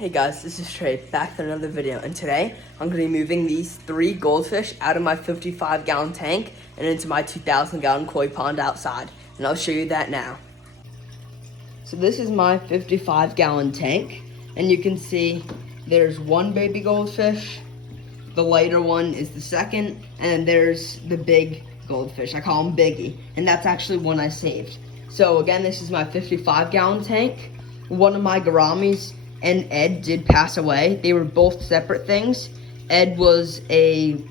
Hey guys, this is Trey, back with another video, and today I'm going to be moving these 3 goldfish out of my 55-gallon tank and into my 2,000-gallon koi pond outside, and I'll show you that now. So this is my 55-gallon tank, and you can see there's one baby goldfish, the lighter one is the second, and there's the big goldfish. I call him Biggie, and that's actually one I saved. So again, this is my 55-gallon tank. One of my gouramis and Ed did pass away. They were both separate things. Ed was a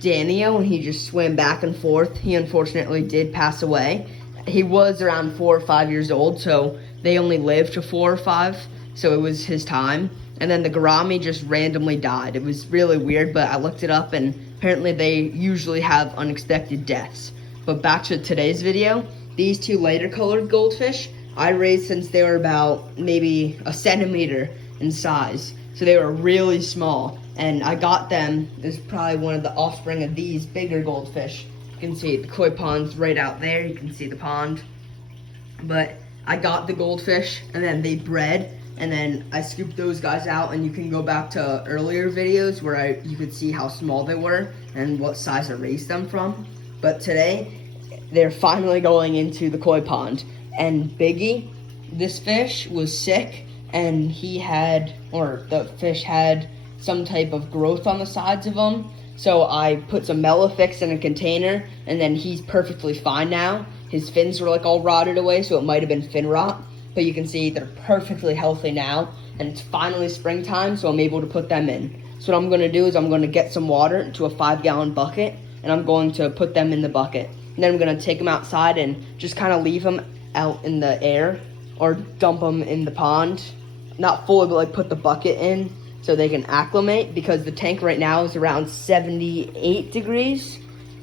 Danio and he just swam back and forth. He unfortunately did pass away. He was around 4 or 5 years old, so they only lived to 4 or 5, so it was his time. And then the gourami just randomly died. It was really weird, but I looked it up and apparently they usually have unexpected deaths. But back to today's video, these 2 lighter colored goldfish I raised since they were about maybe a centimeter in size. So they were really small. And I got them, as probably one of the offspring of these bigger goldfish. You can see the koi pond's right out there. You can see the pond. But I got the goldfish and then they bred. And then I scooped those guys out, and you can go back to earlier videos where you could see how small they were and what size I raised them from. But today, they're finally going into the koi pond. And Biggie, this fish was sick, and the fish had some type of growth on the sides of him. So I put some Melafix in a container, and then he's perfectly fine now. His fins were like all rotted away, so it might have been fin rot. But you can see they're perfectly healthy now, and it's finally springtime, so I'm able to put them in. So what I'm gonna do is I'm gonna get some water into a 5-gallon bucket, and I'm going to put them in the bucket. And then I'm gonna take them outside and just kind of leave them out in the air or dump them in the pond. Not fully, but like put the bucket in so they can acclimate, because the tank right now is around 78 degrees.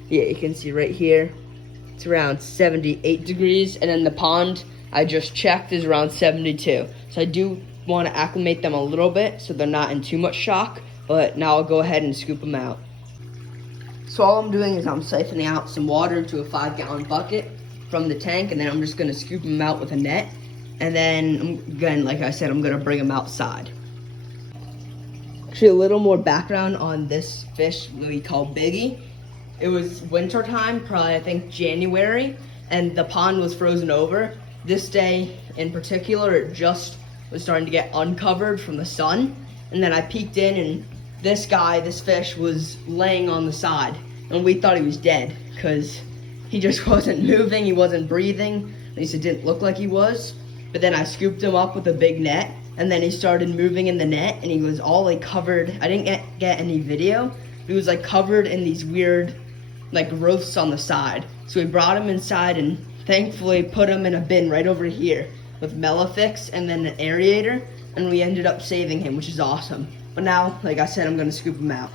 Yeah, you can see right here, it's around 78 degrees. And then the pond I just checked is around 72. So I do want to acclimate them a little bit so they're not in too much shock, but now I'll go ahead and scoop them out. So all I'm doing is I'm siphoning out some water into a 5-gallon bucket from the tank, and then I'm just gonna scoop them out with a net. And then, again, like I said, I'm gonna bring them outside. Actually, a little more background on this fish we call Biggie. It was winter time, probably I think January, and the pond was frozen over. This day in particular, it just was starting to get uncovered from the sun. And then I peeked in, and this fish was laying on the side, and we thought he was dead because he just wasn't moving, he wasn't breathing. At least it didn't look like he was. But then I scooped him up with a big net, and then he started moving in the net, and he was all like covered. I didn't get any video, but he was like covered in these weird like growths on the side. So we brought him inside and thankfully put him in a bin right over here with Melafix and then an aerator, and we ended up saving him, which is awesome. But now, like I said, I'm gonna scoop him out.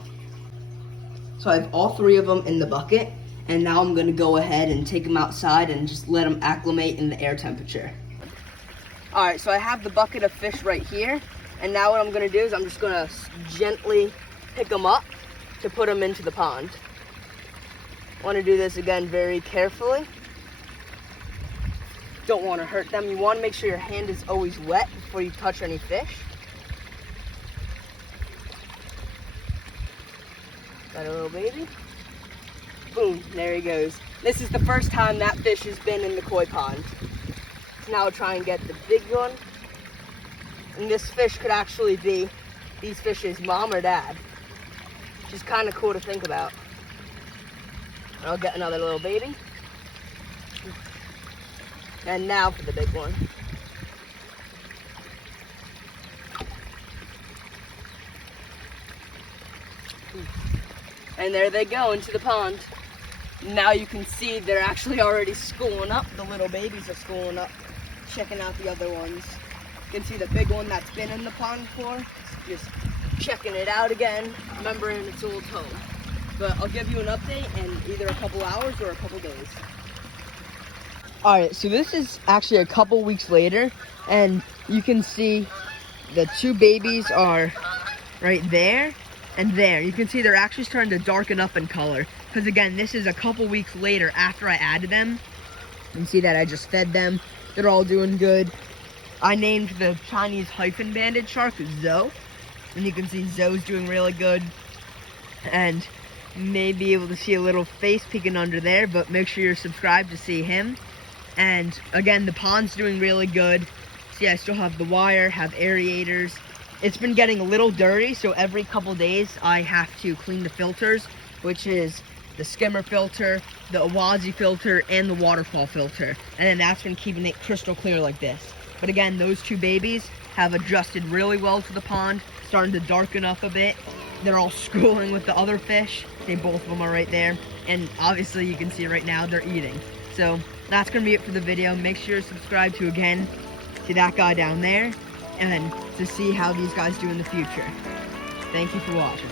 So I have all 3 of them in the bucket. And now I'm gonna go ahead and take them outside and just let them acclimate in the air temperature. All right, so I have the bucket of fish right here. And now what I'm gonna do is I'm just gonna gently pick them up to put them into the pond. I wanna do this again very carefully. Don't wanna hurt them. You wanna make sure your hand is always wet before you touch any fish. Got a little baby. Boom, there he goes. This is the first time that fish has been in the koi pond. So now we'll try and get the big one. And this fish could actually be these fish's mom or dad, which is kind of cool to think about. And I'll get another little baby. And now for the big one. And there they go into the pond. Now you can see they're actually already schooling up. The little babies are schooling up, checking out the other ones. You can see the big one that's been in the pond before, just checking it out again, remembering its old home. But I'll give you an update in either a couple hours or a couple days. All right, so this is actually a couple weeks later, and you can see the 2 babies are right there and there. You can see they're actually starting to darken up in color. Because again, this is a couple weeks later after I added them. You can see that I just fed them. They're all doing good. I named the Chinese hyphen banded shark Zoe, and you can see Zoe's doing really good, and may be able to see a little face peeking under there, but make sure you're subscribed to see him. And again, the pond's doing really good. See, I still have the wire, have aerators. It's been getting a little dirty, so every couple days I have to clean the filters, which is the skimmer filter, the Awazi filter, and the waterfall filter. And then that's been keeping it crystal clear like this. But again, those two babies have adjusted really well to the pond, starting to darken up a bit. They're all schooling with the other fish. Both of them are right there. And obviously you can see right now they're eating. So that's gonna be it for the video. Make sure to subscribe to, again, see that guy down there, and to see how these guys do in the future. Thank you for watching.